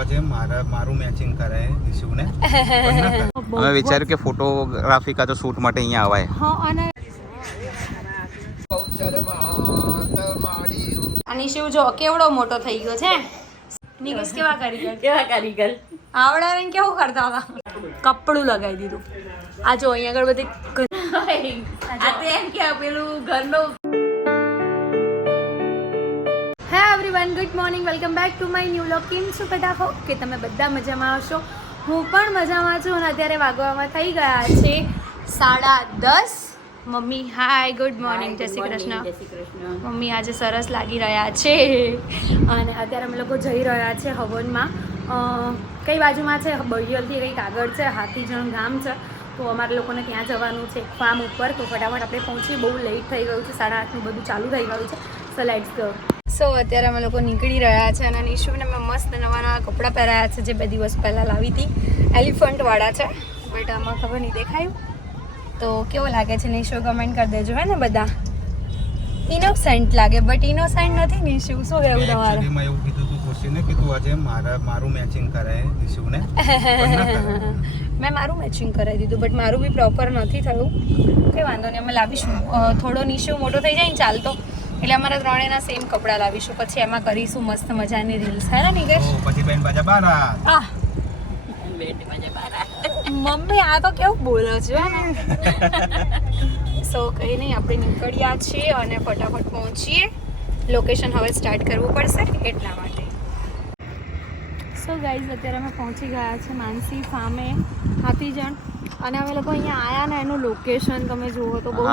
આજે મારા મારું મેચિંગ કરાય નિશુને પણ ના કરે. અમે વિચાર્યું કે ફોટોગ્રાફી કા તો શૂટ માટે અહીંયા આવાય. હા અને અને શિવ જો કેવડો મોટો થઈ ગયો છે? નિકેશ કેવા કારીગર? કેવા કારીગર? આવડાવે ને કેવું કરતા હતા? કપડું લગાવી દીધું. આ જો અહીંયા આગળ બધી આ તો એમ કે પેલું ઘરનું everyone good morning welcome back to my new લોક કેમ છો ફટાફો કે તમે બધા મજામાં હશો. હું પણ મજામાં છું અને અત્યારે વાગવામાં થઈ ગયા છે સાડા દસ. મમ્મી હાય ગુડ મોર્નિંગ જય શ્રી કૃષ્ણ. જય શ્રી કૃષ્ણ. મમ્મી આજે સરસ લાગી રહ્યા છે. અને અત્યારે અમે લોકો જઈ રહ્યા છે હવનમાં. કઈ બાજુમાં છે? બળિયલથી કંઈક આગળ છે હાથીજણ ગામ છે. તો અમારે લોકોને ત્યાં જવાનું છે ફાર્મ ઉપર. તો ફટાફટ આપણે પહોંચીએ બહુ લેટ થઈ ગયું છે. સાડા આઠનું બધું ચાલુ થઈ ગયું છે. સો લેટ્સ ગો સો અત્યારે અમે લોકો નીકળી રહ્યા છે અને નિશુને મેં મસ્ત નવા નવા કપડાં પહેરાયા છે જે બે દિવસ પહેલાં લાવી હતી. એલિફન્ટવાળા છે. બટ આમાં ખબર નહીં દેખાયું. તો કેવો લાગે છે નિશુ? કમેન્ટ કરી દેજો હે ને બધા? ઇનોસેન્ટ લાગે બટ ઇનોસેન્ટ નથી નિશુ. શું કહેવું તમારું? actually એવું કીધું તું ખુશીને કે તું આજે મારા મારું મેચિંગ કરાય નિશુને. મેં મારું મેચિંગ કરાવી દીધું બટ મારું બી પ્રોપર નથી થયું. કંઈ વાંધો નહીં અમે લાવીશું. થોડો નિશુ મોટો થઈ જાય ને ચાલતો. એટલે અમારા ત્રણેયના સેમ કપડાં લાવીશું. પછી એમાં કરીશું મસ્ત મજાની રીલ્સ હે ને નિકેશ પછી બેન બાજા બારા આ. બેન બાજા બારા મમ્મી આ તો કેવું બોલો છો સો કંઈ નહીં આપણે નીકળ્યા છીએ અને ફટાફટ પહોંચીએ. લોકેશન હવે સ્ટાર્ટ કરવું પડશે એટલા માટે. સો ગાઈઝ અત્યારે અમે પહોંચી ગયા છે માનસી ફામે. હાથીજણ અને અમે લોકો અહીંયા આયા ને એનું લોકેશન તમે જુઓ તો બહુ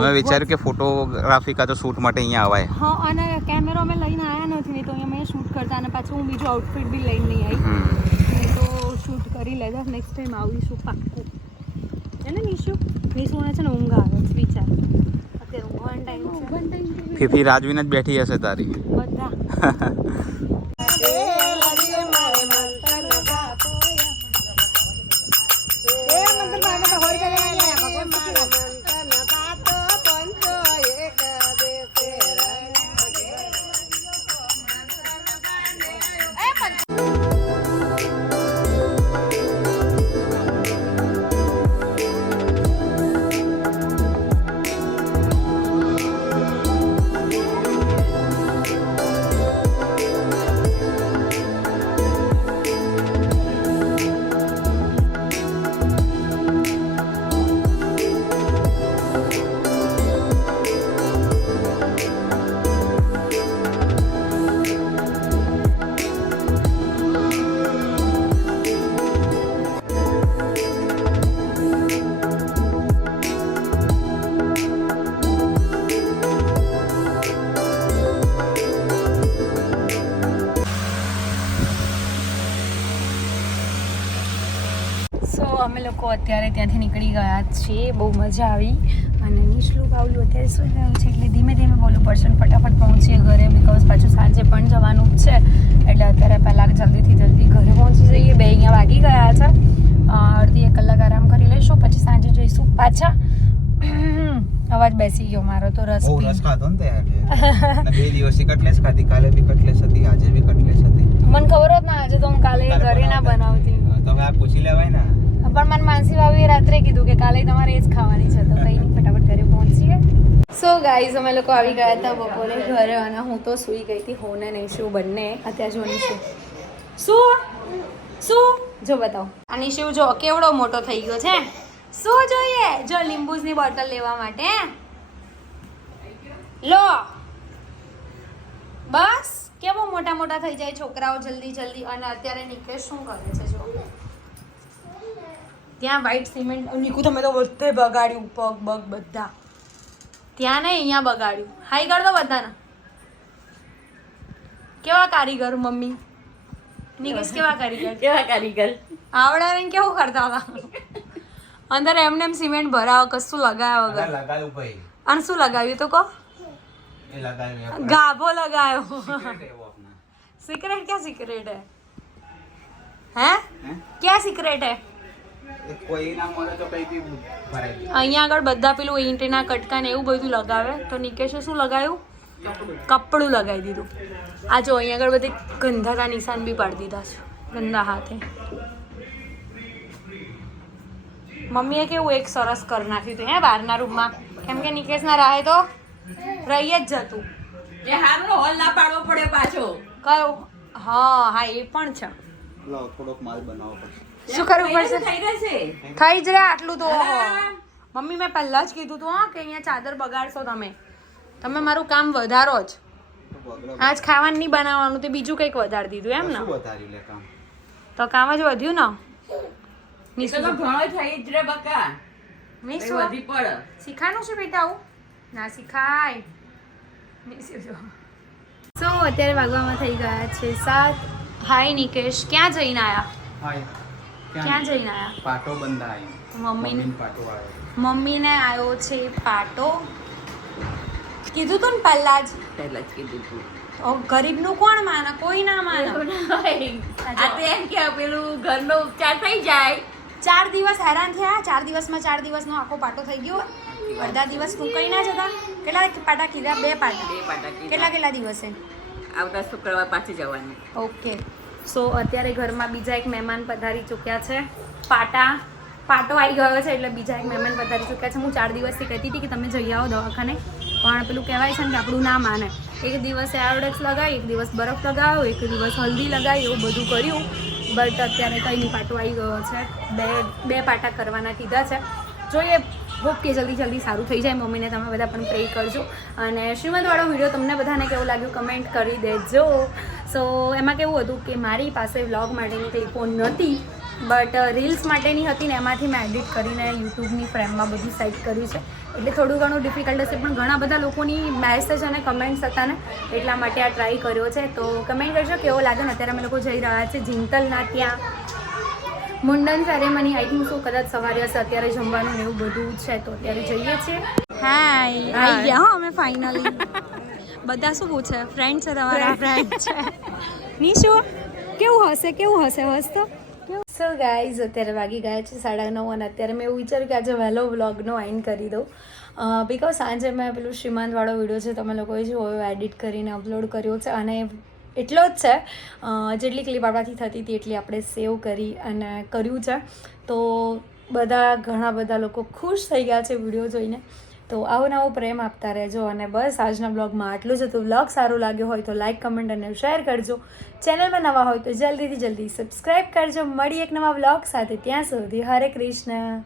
અમે વિચાર્યું કે ફોટોગ્રાફી કા તો શૂટ માટે અહીંયા આવાય. હા અને કેમેરો અમે લઈને આવ્યા નથી નહીં તો અહીંયા અમે શૂટ કરતા અને પાછું હું બીજું આઉટફિટ બી લઈને નહીં આવી. તો શૂટ કરી લેતા નેક્સ્ટ ટાઈમ આવીશું પાક્કું. એને નિશુ? નિશુને છે ને ઊંઘ આવે છે વિચાર. અત્યારે ઊંઘવાનો ટાઈમ છે. ફીફી રાજવીને જ બેઠી હશે તારી. બધા. લોકો અત્યારે ત્યાંથી નીકળી ગયા છે. બહુ મજા આવી. અને નીચલું બાવલું અત્યારે શું થયું છે એટલે ધીમે ધીમે બોલવું પડશે ફટાફટ પહોંચીએ ઘરે બિકોઝ પાછું સાંજે પણ જવાનું જ છે. એટલે અત્યારે પહેલાં જલ્દીથી જલ્દી ઘરે પહોંચી જઈએ. બે અહીંયા વાગી ગયા છે. અડધી એક કલાક આરામ કરી લઈશું. પછી સાંજે જઈશું પાછા. અવાજ બેસી ગયો મારો તો રસ બહુ રસ ખાધો ને તે આજે. અને બે દિવસથી કટલેસ ખાધી. કાલે બી કટલેસ હતી આજે બી કટલેસ હતી. મને ખબર જ ના આજે તો હું કાલે કાલે ઘરે ના બનાવતી. તમે આ પૂછી લેવાય ને. પણ મને માનસી ભાભીએ રાત્રે કીધું કે કાલે તમારે એ જ ખાવાની છે, તો કઈ નહીં, ફટાફટ ઘરે પહોંચીએ. સો ગાઈઝ અમે લોકો આવી ગયા હતા બપોરે ઘરે અને હું તો સૂઈ ગઈ હતી, હું ને નિશુ બંને. અત્યારે જો નિશુ. શું શું જો બતાવો. આ નિશુ જો કેવડો મોટો થઈ ગયો છે? શું જોઈએ, જો લીંબુસની બોટલ લેવા માટે. લો. બસ, કેવો મોટા મોટા થઈ જાય છોકરાઓ જલ્દી જલ્દી અને અત્યારે નિકેશ શું કરે છે, જો. ત્યાં વ્હાઈટ સિમેન્ટ નીકું તમે તો બધે બગાડ્યું પગ બગ બધા. ત્યાં નહીં અહીંયા બગાડ્યું. હાઈ કર દો બધાના. કેવા કારીગર મમ્મી? નિકેશ કેવા કારીગર? કેવા કારીગર? આવડાવે કેવું કરતા હતા? અંદર એમને એમ સિમેન્ટ ભરાવો કશું લગાવ્યા વગર. લગાવ્યું ભાઈ. અને શું લગાવ્યું તો કહો? ગાભો લગાવ્યો. સિક્રેટ ક્યાં સિક્રેટ હે? હે? ક્યાં સિક્રેટ હે? અહીંયા આગળ બધા પેલું ઈંટના કટકા ને એવું બધું લગાવે. તો નિકેશે શું લગાવ્યું કપડું લગાવી દીધું. આ જો અહીંયા આગળ બધી ગંધાતા નિશાન બી પાડી દીધા છે ગંદા હાથે. મમ્મીએ કેવું એક સરસ કરી નાખ્યું હતું હે બહારના રૂમમાં? કેમ કે નિકેશના રાહે તો રહી જ જતું. એ હારનો હોલ ના પાડવો પડે પાછો. કયો? હા હા એ પણ છે. થોડોક માલ બનાવવો પડશે શું કરવું પડશે? થઈ જ રહ્યા આટલું તો. મમ્મી મેં પહેલા જ કીધું તું હા કે અહીંયા ચાદર બગાડશો તમે. તમે મારું કામ વધારો જ. આજ ખાવાનું નહીં બનાવવાનું તે બીજું કંઈક વધારી દીધું એમ ને? વધાર્યું લે કામ. તો કામ જ વધ્યું ને? શીખાનું છે બેટા આવું? ના શીખાય. સો અત્યારે વાગવામાં થઈ ગયા છે સાત? હાય નિકેશ ક્યાં જઈને આયા? હાય. ક્યાં જઈને આવ્યા પાટો બંધાય મમ્મીને? મમ્મીને પાટો આવ્યો મમ્મીને આવ્યો છે પાટો. કીધું તું ને પહેલા જ પહેલા જ કીધું તું. ગરીબનું કોણ માને? કોઈ ના માને. આ તો એમ કે પેલું ઘરનો ઉપચાર થઈ જાય. ચાર દિવસ હેરાન થયા. ચાર દિવસમાં ચાર દિવસનો આખો પાટો થઈ ગયો. અડધા દિવસ ફૂંકાઈ ના જતા. કેટલા પાટા કીધા? બે પાટા. બે પાટા કેટલા કેટલા દિવસે? આવતા શુક્રવાર પાછી જવાનું. ઓકે. સો અત્યારે ઘરમાં બીજા એક મહેમાન પધારી ચૂક્યા છે. પાટા, પાટો આવી ગયો છે એટલે બીજા એક મહેમાન પધારી ચૂક્યા છે. હું ચાર દિવસથી કહેતી હતી કે તમે જઈ આવો દવાખાને. પણ પેલું કહેવાય છે ને કે આપણું ના માને એક દિવસે આયોડેક્સ લગાવી, એક દિવસ બરફ લગાવ્યો એક દિવસ હલ્દી લગાવી, એવું બધું કર્યું. બટ અત્યારે કંઈ નહીં, પાટો આવી ગયો છે. બે બે પાટા કરવાના કીધા છે. જોઈએ હોપ કે જલ્દી જલ્દી સારું થઈ જાય. મમ્મીને તમે બધા પણ પ્રે કરજો. અને શ્રીમદવાળો વીડિયો તમને બધાને કેવું લાગ્યું કમેન્ટ કરી દેજો. સો એમાં કેવું હતું કે મારી પાસે વ્લોગ માટેની ક્લિપો નહોતી બટ રીલ્સ માટેની હતી ને એમાંથી મેં એડિટ કરીને યુટ્યુબની ફ્રેમમાં બધી સેટ કર્યું છે. એટલે થોડું ઘણું ડિફિકલ્ટ હશે, પણ ઘણા બધા લોકોની મેસેજ અને કમેન્ટ્સ હતા ને, એટલા માટે આ ટ્રાય કર્યો છે. તો કમેન્ટ કરજો કેવો લાગે ને? અત્યારે અમે લોકો જઈ રહ્યા છે જિંતલના ત્યાં. મુંડન સેરેમની આઈ થિંક શું કદાચ સવારે હશે અત્યારે જમવાનું ને એવું બધું છે તો અત્યારે જઈએ છીએ. હાય આવી ગયા હો અમે ફાઇનલી બધા શું પૂછે? ફ્રેન્ડ છે તમારા? ફ્રેન્ડ છે. નીશુ કેવું હશે? કેવું હશે? હસતો સો ગાઈઝ અત્યારે વાગી ગયા છે સાડા નવ અને અત્યારે મેં એવું વિચાર્યું કે આજે વહેલો વ્લોગનો એન્ડ કરી દઉં. બિકોઝ સાંજે મેં પેલું શ્રીમાંતવાળો વીડિયો છે તમે લોકોએ જોયો એડિટ કરીને અપલોડ કર્યો છે અને એટલો જ છે. જેટલી ક્લિપ આપણાથી થતી હતી એટલી આપણે સેવ કરી અને કર્યું છે. તો બધા ઘણા બધા લોકો ખુશ થઈ ગયા છે વીડિયો જોઈને. તો આવો નવો પ્રેમ આપતા રહેજો અને બસ આજના બ્લોગમાં આટલું જ હતું. બ્લોગ સારું લાગ્યો હોય તો લાઇક કમેન્ટ અને શેર કરજો. ચેનલમાં નવા હોય તો જલ્દીથી જલ્દી સબસ્ક્રાઈબ કરજો. મળી એક નવા બ્લોગ સાથે. ત્યાં સુધી હરે કૃષ્ણ.